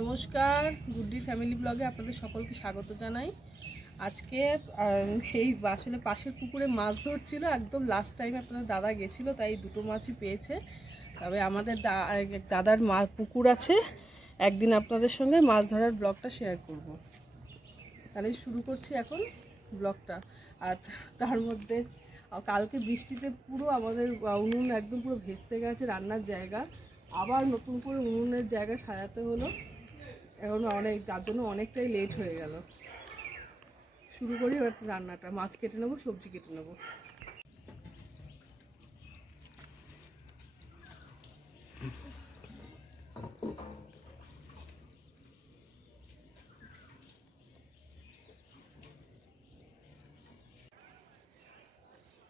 নমস্কার, গুড্ডি ফ্যামিলি ব্লগে আপনাদের সকলকে স্বাগত জানাই। আজকে এই আসলে পাশের পুকুরে মাছ ধরছিল, একদম লাস্ট টাইম আপনাদের দাদা গেছিলো, তাই দুটো মাছই পেয়েছে। তবে আমাদের দাদার পুকুর আছে, একদিন আপনাদের সঙ্গে মাছ ধরার ব্লগটা শেয়ার করব। তাহলে শুরু করছি এখন ব্লগটা। আর তার মধ্যে কালকে বৃষ্টিতে পুরো আমাদের উনুন একদম পুরো ভেস্তে গেছে, রান্নার জায়গা আবার নতুন করে উনুনের জায়গা সাজাতে হলো। এখন তার জন্য অনেকটাই লেট হয়ে গেল। শুরু করি এবার রান্নাটা। মাছ কেটে নেবো, সবজি কেটে নেবো।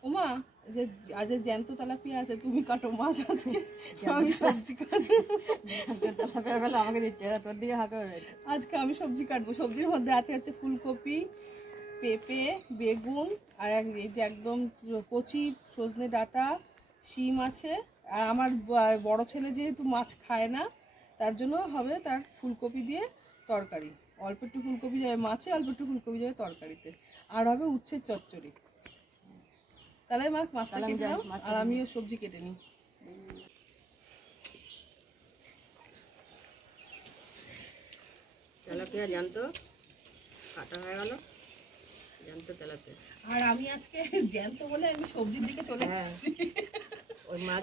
ওমা, আজ জ্যান্ত তেলাপিয়া আছে, তুমি কাটো মাছ, আজকে আমি সবজি কাটবো। আমাকে দিচ্ছে, তোর দিকে হাঁকা। আজকে আমি সবজি কাটবো। সবজির মধ্যে আছে ফুলকপি, পেঁপে, বেগুন, আর এই যে একদম কচি সজনে ডাঁটা, শিম আছে। আর আমার বড় ছেলে যেহেতু মাছ খায় না, তার জন্য হবে তার ফুলকপি দিয়ে তরকারি। অল্প একটু ফুলকপি যাবে মাছে, অল্প একটু ফুলকপি যাবে তরকারিতে, আর হবে উচ্ছের চচ্চড়ি। তাহলে মাছটা কেটে নাও আর আমিও সবজি কেটে নিই। তেলাপিয়া জ্যান্ত কাটা হয়ে গেল, জ্যান্ত তেলাপিয়া। আর আমি আজকে জ্যান্ত বলে আমি সবজির দিকে চলে এসেছি। ওই মাছ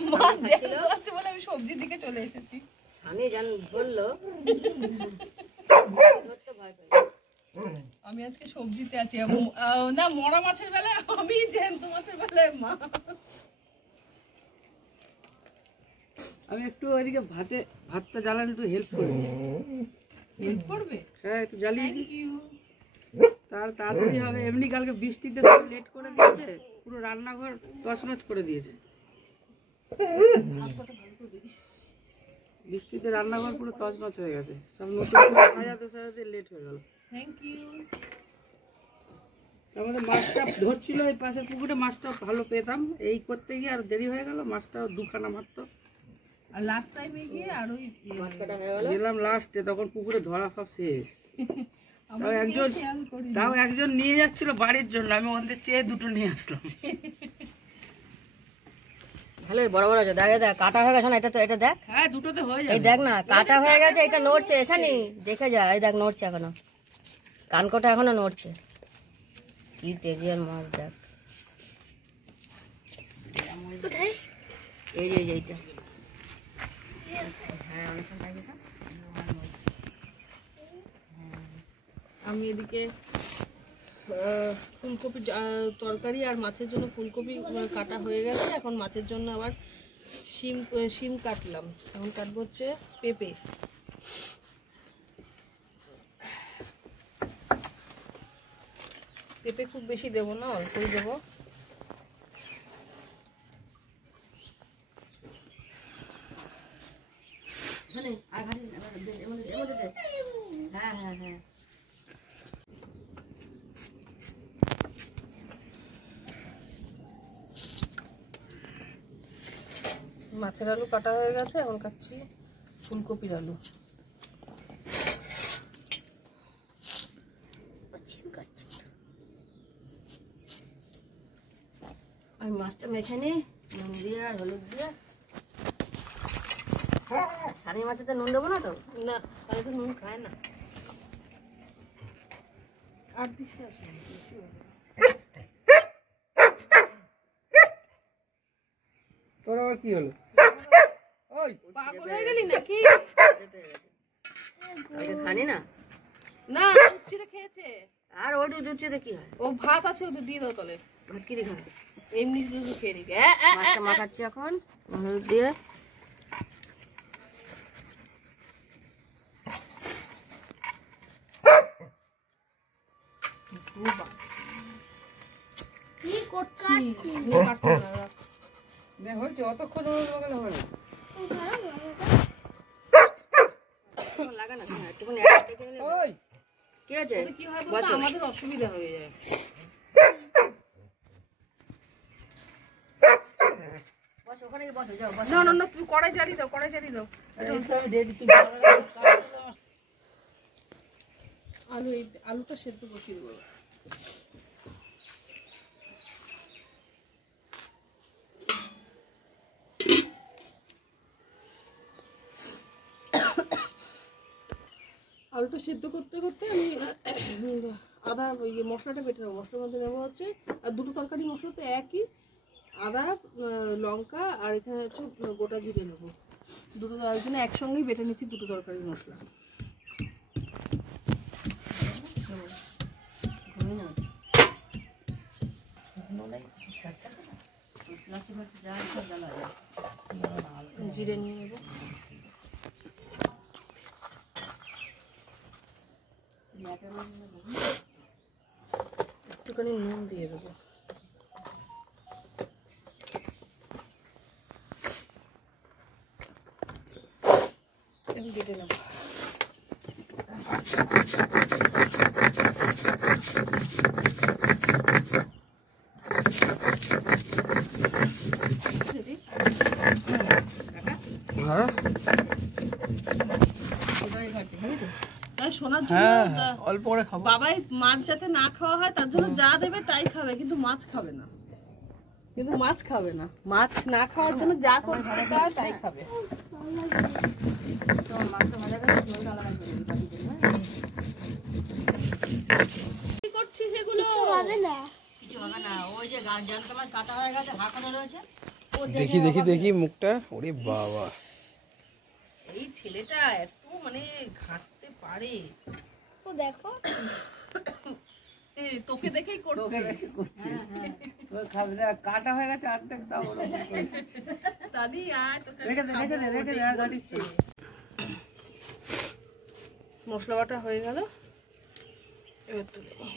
জ্যান্ত আছে বলে আমি সবজির দিকে চলে এসেছি। সানি জান বললো ধরতে ভয় পাই। আমি আজকে সবজিতে আছি, না মরা মাছের বেলায় আমি, জ্যান্ত মাছের বেলায় মা। আমি একটু ওইদিকে ভাতটা জ্বালানো একটু হেল্প করবি। হেল্প করবে? হ্যাঁ, একটু জ্বালিয়ে থ্যাংক ইউ। তাড়াতাড়ি হবে। এমনি কালকে বৃষ্টিতে সব লেট করে দিয়েছে, পুরো রান্নাঘর তছনছ করে দিয়েছে। বৃষ্টিতে রান্নাঘর পুরো তছনছ হয়ে গেছে, সব নতুন সাজাতে লেট হয়ে গেল। Thank you. আমাদের মাছটা ধরছিল এই পাশের পুকুরে, মাছটা ভালো পেতাম, এই করতে গিয়ে আর দেরি হয়ে গেল। মাছটা দুখানা মাত্র। আর লাস্ট টাইমে গিয়ে আর ওই মাছ কাটা হয়ে গেল, গেলাম লাস্টে, তখন পুকুরে ধরা সব শেষ। তাও একজন নিয়ে যাচ্ছিল বাড়ির জন্য, আমি ওদের চেয়ে দুটো নিয়ে আসলাম। ভালোই বড় বড় আছে, দেখ দেখ কাটা হয়ে গেছে না, এটা তো এটা দেখ। হ্যাঁ, দুটোতে হয়ে যাবে। এই দেখ না কাটা হয়ে গেছে, এটা নড়ছে এসানি, দেখে যা। এই দেখ নড়ছে এখনো, কানকোটা এখনো নড়ছে। কি তেজিয়ার মাছ দেখ। এই যে এইটা, হ্যাঁ অনেকক্ষণ টাইম। আমি এদিকে ফুলকপি তরকারি আর মাছের জন্য ফুলকপি কাটা হয়ে গেছে। এখন মাছের জন্য আবার শিম কাটলাম। এখন কাটবো হচ্ছে পেঁপে। পেঁপে খুব বেশি দেবো না, অল্পই দেবো। হ্যাঁ হ্যাঁ হ্যাঁ, মাছের আলু কাটা হয়ে গেছে, এখন কাটছি ফুলকপির আলু। আমি মাছটা মেখে নিই নুন দিয়ে আর হলুদ দিয়ে। সানি মাছে তো নুন দেবো না তো? না, তাহলে তো নুন খায় না। আর দিস না, তোর আবার কি হলো? ওই পাগল হয়ে গেলি নাকি? খানি না না, উচ্ছিতে খেয়েছে। আর ওইটু জুচ্ছিতে কি হয়? ও ভাত আছে, ওদের দিয়ে দাও তাহলে। ভাত কি দিয়ে খাবে? এমনি শুধু খেয়ে নিক। মাছটা মাখাচ্ছি এখন হলুদ দিয়ে। কি করছি? হয়েছে, অতক্ষণ হবে না। লাগা না একটুখানি। ওই কি আছে? কি হয় বলতো, আমাদের অসুবিধা হয়ে যায়। ওখানে বসো, যাও। না না না, তুমি কড়াই জ্বালিয়ে দাও, কড়াই জ্বালিয়ে দাও। আমি রেডি। আলুটা সেদ্ধ বসিয়ে দেবো। আলুটা সেদ্ধ করতে করতে আমি আদা মশলাটা বেটে নেবো। মশলার মধ্যে নেবো হচ্ছে, আর দুটো তরকারি মশলা তো একই, আদা, লঙ্কা আর এখানে হচ্ছে গোটা জিরে নেবো। দুটো জন্য একসঙ্গেই বেটে নিচ্ছি দুটো তরকারি মশলা। জিরে নিয়ে নেবো, একটুখানি নুন দিয়ে দেবো, বেটে নেবো। শোনার জন্য অল্প করে খাবো। বাবাই মাছ যাতে না খাওয়া হয় তার জন্য যা দেবে তাই খাবে, কিন্তু মাছ খাবে না। মাছ না খাওয়ার জন্য যা করছে তাই খাবে। কি করছিস এগুলো? কিছু হবে না, ওই যে জ্যান্ত মাছ কাটা হয়ে গেছে, ভাখানো রয়েছে। দেখি দেখি দেখি মুখটা, ওরে বাবা, এই ছেলেটা এত মানে ঘাটতে পারে। ও দেখো, তোকে দেখেই করছে। কাটা হয়ে গেছে অর্ধেক, দাও সানি আয় তোকে রেখে দে রেখে দে রেখে দে, আর গাড়িছি। মশলা বাটা হয়ে গেল, এবার তুলে নিই।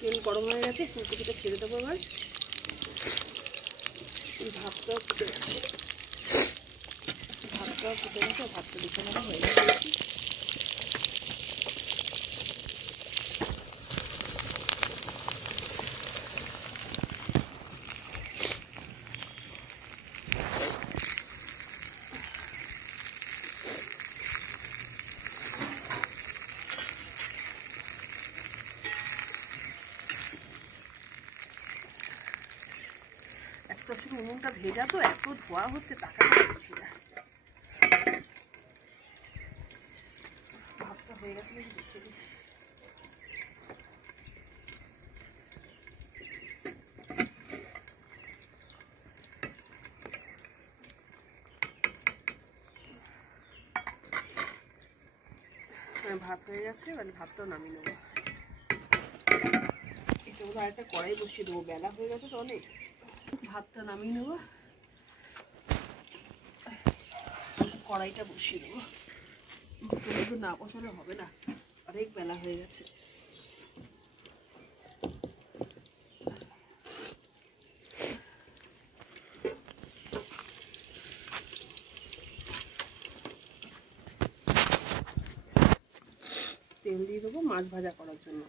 তেল গরম হয়ে গেছে, ফুলকপিটা ছেড়ে দেবো। এবার ভাতটাও ফুটে গেছে, ভাতটা দিতে নেওয়া হয়ে গেছে। উনুনটা ভেজা তো, এত ধোয়া হচ্ছে তাকাতে পারছি না। ভাতটা হয়ে গেছে নাকি দেখতে দিই। ভাত হয়ে গেছে, মানে ভাতটাও নামিয়ে নেবো। এটা বোধহয় আরেকটা কড়াই বসিয়ে দেবো, বেলা হয়ে গেছে তো অনেক। ভাতটা নামিয়ে নেব, কড়াইটা বসিয়ে দেবো। দুটো না বসালে হবে না, অনেক বেলা হয়ে গেছে। তেল দিয়ে দেবো মাছ ভাজা করার জন্য।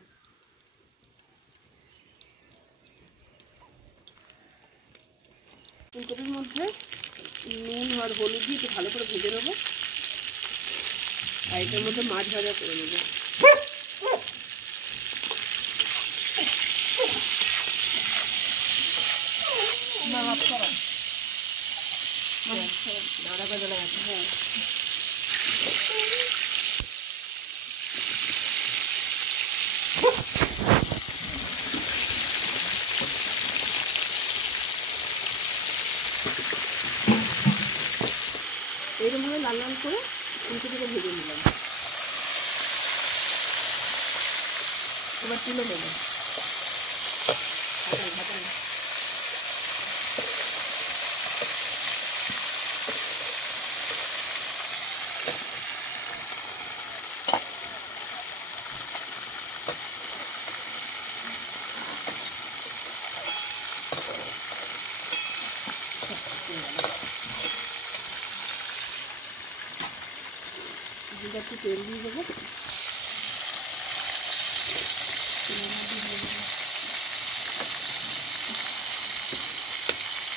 ফুলকপির মধ্যে নুন আর হলুদ দিয়ে একটু ভালো করে ভেজে নেবো, আর এটার মধ্যে মাছ ভাজা করে নেবো। হ্যাঁ, এইরকমভাবে লাল লাল করে ফুলকপিটা ভেজে নিলাম। এবার তুলে নেবো। হালকা একটু তেল দিয়ে দেবো।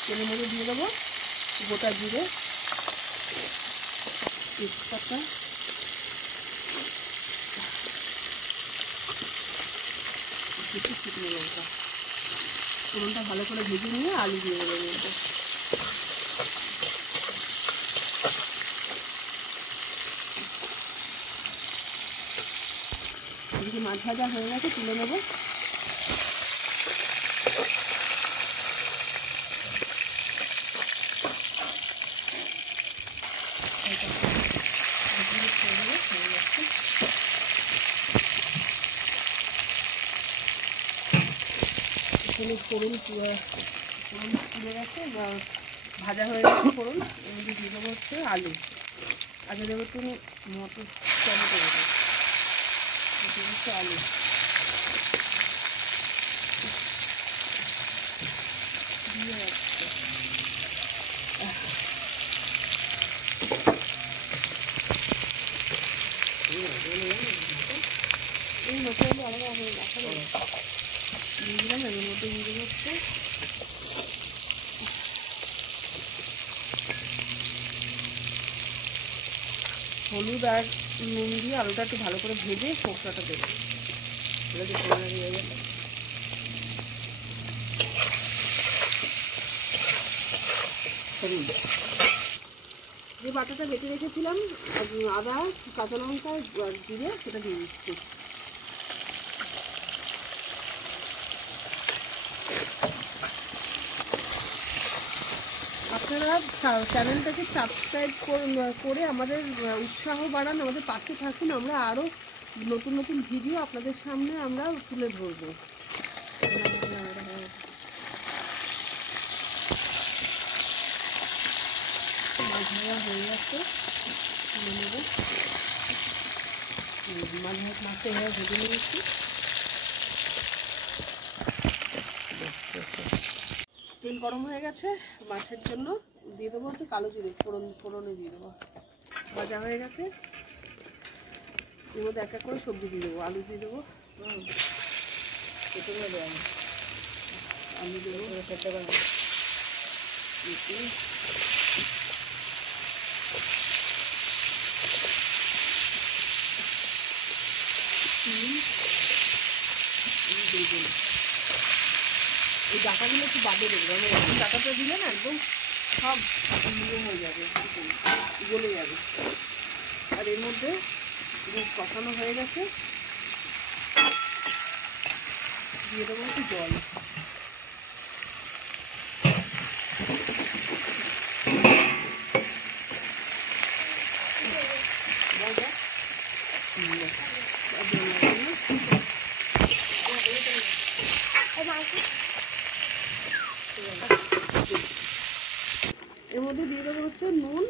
তেলের মধ্যে দিয়ে দেবো গোটা জিরে, তেজপাতা, কিছু শুকনো লঙ্কা। ফোড়নটা ভালো করে ভেজে নিয়ে আলু দিয়ে দেবো এর মধ্যে। এদিকে মাছ ভাজা হয়ে গেছে, তুলে নেবো। ফোড়ন তুলে গেছে বা ভাজা হয়ে গেছে ফোড়ন। এর মধ্যে দিয়ে দেবো হচ্ছে আলু। আগে দেবো একটু মটর, টমেটো দেবো, হচ্ছে আলু। দিয়ে রাখছে এই মশলাগুলো আলাদা হয়ে রাখা যাবে। দিয়ে দিলাম এর মধ্যে দিয়ে দেবো হচ্ছে হলুদ আর নুন দিয়ে আলুটা একটু ভালো করে ভেজে মশলাটা দেবো। এটাকে ফোড়নে দিয়ে গেলে যে বাটাটা বেটে রেখেছিলাম আদা, কাঁচা লঙ্কা আর জিরে, সেটা দিয়ে দিচ্ছি। আপনারা চ্যানেলটাকে সাবস্ক্রাইব করে আমাদের উৎসাহ বাড়ান, আমাদের পাশে থাকুন। আমরা আরও নতুন নতুন ভিডিও আপনাদের সামনে আমরা তুলে ধরবো। মাছ ভাজা হয়ে গেছে, তুলে নেব। মাছটা এভাবে ভেজে নিয়েছি। তেল গরম হয়ে গেছে মাছের জন্য। দিয়ে দেবো হচ্ছে কালো জিরে, ফোড়নে দিয়ে দেবো। ভাজা হয়ে গেছে, এর মধ্যে এক এক করে সবজি দিয়ে দেবো। আলু দিয়ে দেবো, কেটে দেবো আলু দেবো, কেটে দেবো এই ডাটাগুলো একটু বাদে দেবো। আমি ডাটাটা দিলে না একদম সব ইয়ে হয়ে যাবে, গলে যাবে। আর এর মধ্যে কষানো হয়ে গেছে, দিয়ে দেবো একটু জল। এর মধ্যে দিয়ে দেবো হচ্ছে নুন,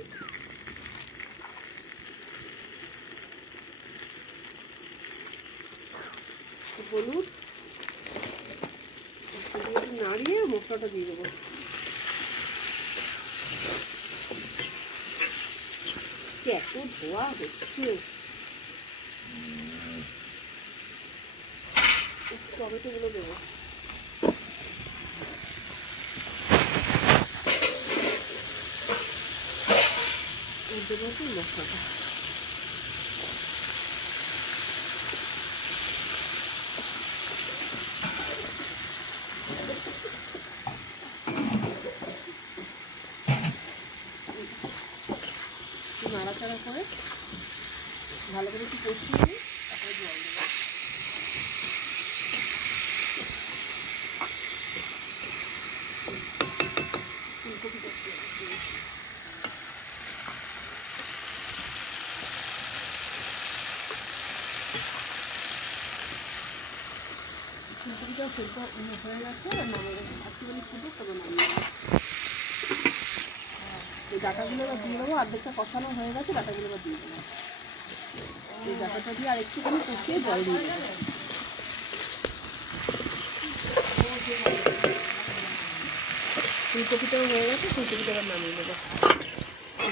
হলুদ, নাড়িয়ে মশলাটা দিয়ে দেবো। এত ধোয়া হচ্ছে, টমেটোগুলো দেবো। দেবো হচ্ছে মশলাটা। নাড়াচাড়া করে ভালো করে একটু কষিয়ে নিই, তারপরে জল দেবো। ফুলকপিটা ফুলকপিটা হয়ে গেছে, আর নামাবো একটুখানি ফুটুক, তবে নামিয়ে এই ডাটাগুলো এবার দিয়ে দেবো। অর্ধেকটা কষানো হয়ে গেছে, ডাটাগুলো এবার দিয়ে দেবো। এই ডাটাটা দিয়ে আর একটুখানি কষিয়ে জল দিয়ে দেবো। ফুলকপিটাও হয়ে গেছে, ফুলকপিটা এবার নামিয়ে দেবো।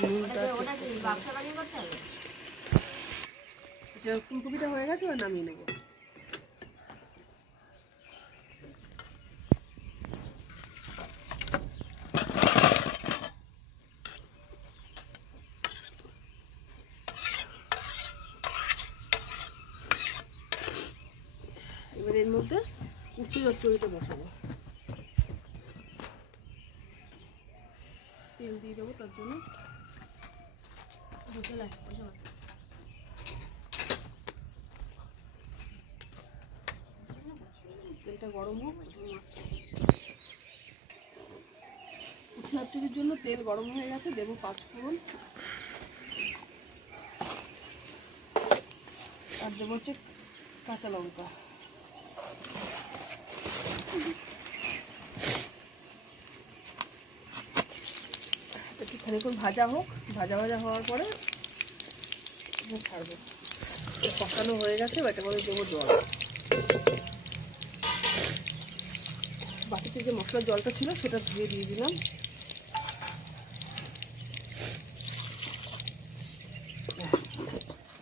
নুনটা আচ্ছা ফুলকপিটা হয়ে গেছে, এবার নামিয়ে নেবো। এবার এর মধ্যে উচ্চ চচ্চড়িটা বসাবো, তেল দিয়ে দেবো তার জন্য। তেলটা গরম হোক। উচ্ছে চচ্চড়ির জন্য তেল গরম হয়ে গেছে, দেবো 5 ফোড়ন, আর দেবো হচ্ছে কাঁচা লঙ্কা। একটু খানিক্ষণ ভাজা হোক, ভাজা হওয়ার পরে ছাড়বো। কষানো হয়ে গেছে, এটার মধ্যে দেবো জল। বাটিতে যে মশলার জলটা ছিল সেটা ধুয়ে দিয়ে দিলাম।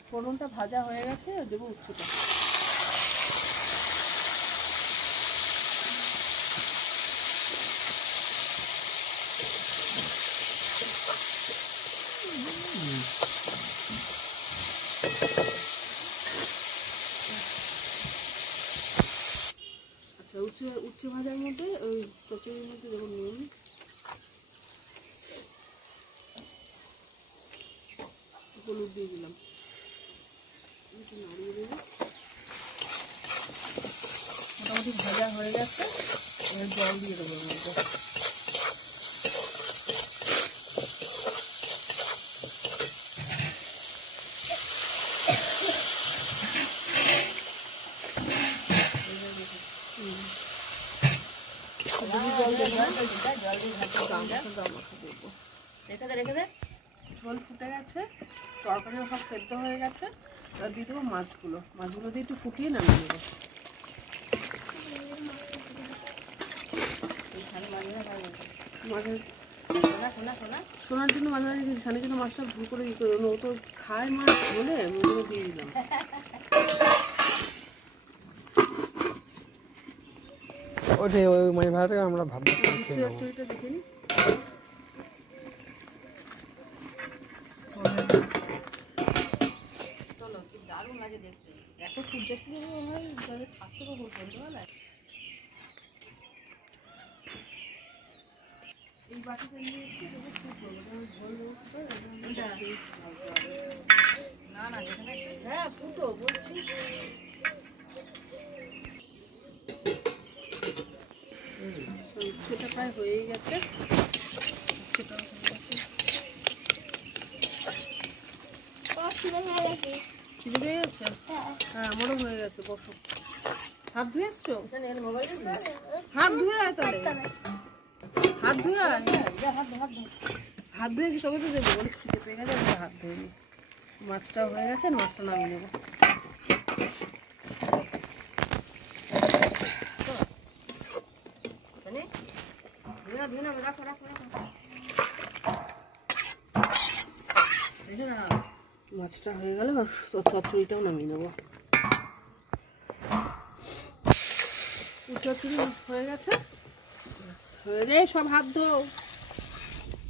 ফোড়নটা ভাজা হয়ে গেছে, দেবো উচ্ছেটা। আচ্ছা উচ্ছে ভাজার মধ্যে ওই চচ্চড়ির মধ্যে দেবো নুন, হলুদ দিয়ে দিলাম, নাড়িয়ে দেবো। মোটামুটি ভাজা হয়ে গেছে, এবার জল দিয়ে দেবো এর মধ্যে। ঝোল ফুটে গেছে, তরকারিও সব সেদ্ধ হয়ে গেছে, এবার দিয়ে দেবো মাছগুলো দিয়ে একটু ফুটিয়ে নামিয়ে নেবো। শোনার জন্য মাঝে মাঝে সানের জন্য মাছটা ভুল করে ও তো খায় মাছ বলে আমি ওগুলো দিয়ে দিলাম। ওটাই ওই মাছ ভাড়াটা আমরা ভাবছি চচ্চড়িটা দেখে নিই। চলো কি দারুণ লাগে দেখতে। এত সূর্যাস্ত থাকতে পারবো সন্ধ্যাবেলায়। এই বাটিটা নিয়ে না না এখানে হ্যাঁ ফুটো বলছি। সেটা প্রায় হয়েই গেছে। খিদে পেয়ে গেছে? হ্যাঁ আমারও হয়ে গেছে। বসো, হাত ধুয়ে এসছো? হাত ধুয়ে আয় তাহলে, হাত ধুয়ে আয়। হাত ধুয়ে এসে তবে তো দেবো। বলে খিদে পেয়ে গেছে, আমি হাত ধুয়ে নিই। মাছটা হয়ে গেছে, মাছটা নামিয়ে নেবো। মাছটা হয়ে গেল, চচ্চড়িটাও নামিয়ে নেবো। চচ্চড়ি হয়ে গেছে, হয়ে রে সব হাত ধো।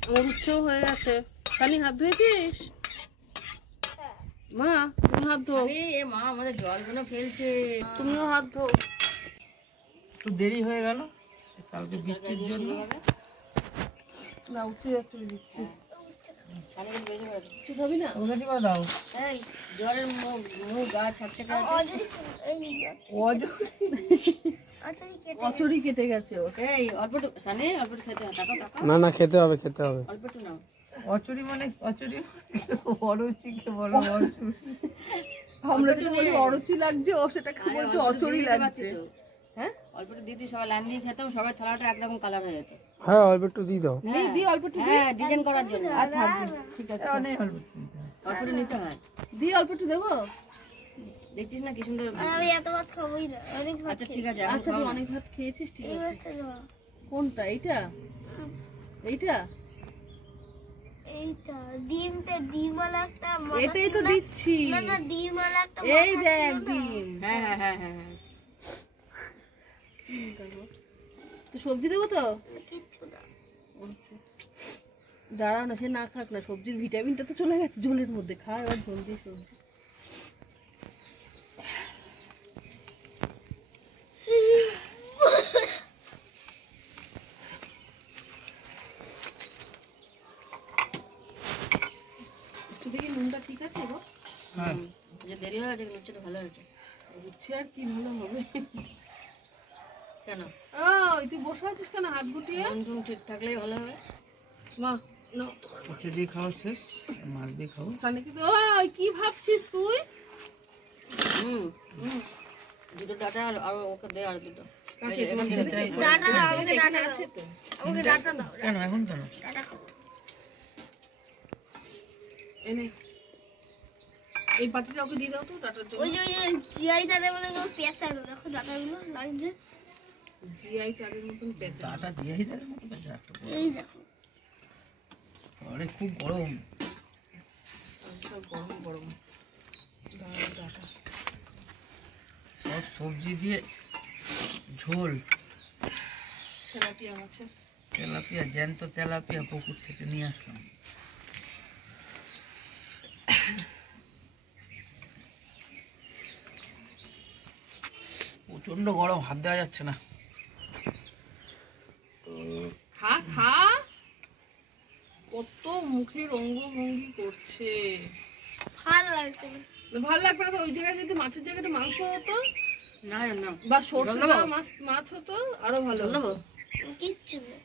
আমার উচ্ছেও হয়ে গেছে। কানি হাত ধুয়েছিস? মা তুমি হাত ধো। এ মা আমাদের জলগুলো ফেলছে। তুমিও হাত ধো। একটু দেরি হয়ে গেল কালকে বৃষ্টির জন্য। না উঠে চচ্চড়ি দিচ্ছি। উচ্ছে খাবি না? ওকে করে দাও। এই জলের মুখ গা ছাপছাপে আছে। কচুরি কেটে গেছে ওর। এই অল্প সানে অল্প খেতে হবে। টাকা টাকা না না খেতে হবে খেতে হবে। অল্প একটু নাও। অচুরি মানে অচুরি অরুচিকে বলো অচুরি। আমরা তো বলি অরুচি লাগছে, ও সেটাকে বলছে অচরি লাগছে। হ্যাঁ অল্প একটু দিদি সবাই লাইন দিয়ে খেতাম, সবাই থালাটা একরকম কালার হয়ে যেত। হ্যাঁ অল্প একটু দিয়ে দাও। দি অল্প একটু দি। হ্যাঁ ডিজাইন করার জন্য। আর থাকবে, ঠিক আছে। অনেক অল্প অল্প একটু নিতে হয়। দি অল্প একটু দেবো। দেখছিস না কি সুন্দর। আমি এত ভাত খাবোই না, অনেক ভাত আচ্ছা ঠিক আছে। আচ্ছা তুই অনেক ভাত খেয়েছিস, ঠিক আছে। কোনটা? এইটা? এইটা? এইটা ডিমওয়ালা একটা মাথা এটাই তো ছিল না? দিচ্ছি। না না ডিমওয়ালা একটা এই মাথা দেখ ছিল না? ডিম। হ্যাঁ হ্যাঁ হ্যাঁ হ্যাঁ হ্যাঁ তো সবজি দেবো তো? কিচ্ছু না। দাঁড়াও না, সে না খাক না, সবজির ভিটামিনটা তো চলে গেছে ঝোলের মধ্যে, খা এবার ঝোল দিয়ে সবজি। একটু দেখি নুনটা ঠিক আছে গো? যে দেরি হয়ে গেছে লুচিটা ভালো হয়েছে। বুঝছি আর কি ভালো হবে। কেন ওই তুই বসে আছিস কেন হাত গুটিয়ে? নুন টুন ঠিক থাকলেই ভালো হবে। মা না উচ্ছে দিয়ে খাওয়া শেষ, মাছ দিয়ে খাবো। সানি কি ওই কি ভাবছিস তুই? হুম হুম দুটো ডাটা আর ওকে দে আর দুটো। কাকে তোমার ছেলে? ডাটা দাও, আমাকে এখানে ডাটা আছে দাও। তো। আমাকে ডাটা দাও। কেন এখন কেন? ডাটা খাবো। এনে এই বাটিটা ওকে দিয়ে দাও তো ডাটার জন্য। ওই যে জিআই তাদের মধ্যে কোনো পেঁচা গো, দেখো ডাটাগুলো লাগছে। জিআই তাদের মতন পেঁচা। চাটা দিয়েই দেয় মতো বেঁচে একটা। এই দেখো। আরে খুব গরম। সব গরম গরম দাঁড়া ডাটা। সব সবজি দিয়ে ঝোল। তেলাপিয়া আছে। তেলাপিয়া, জ্যান্ত তেলাপিয়া পুকুর থেকে নিয়ে আসলাম। প্রচন্ড গরম, হাত দেওয়া যাচ্ছে না। খা খা, কত মুখের অঙ্গভঙ্গি করছে। ভালো লাগছে না। ভালো লাগবে না তো, ওই জায়গায় যদি মাছের জায়গাটা মাংস হতো না না বা সর্ষে জল দেবো? দেওয়া মাছ হতো আরো ভালো জল দেবো? হতো। কিচ্ছু না।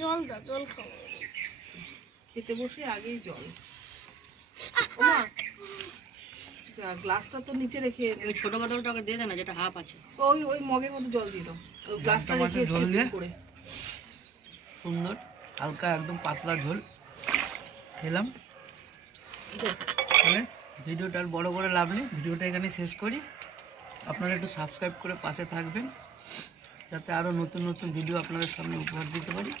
জল দাও, জল খাবো। খেতে বসে আগেই জল। ওমা, যা গ্লাসটা তো নিচে রেখে ওই ছোট বোতলটা ওকে দিয়ে দে না, যেটা হাফ আছে। ওই মগের মধ্যে জল দিয়ে দাও। ওই গ্লাসটা মাছের রেখে ঝোল দিয়ে? করে। সুন্দর হালকা একদম পাতলা ঝোল খেলাম। তাহলে ভিডিওটা আর বড় করে লাভ নেই, ভিডিওটা এখানে শেষ করি। আপনারা একটু সাবস্ক্রাইব করে পাশে থাকবেন, যাতে আরও নতুন নতুন ভিডিও আপনাদের সামনে উপহার দিতে পারি।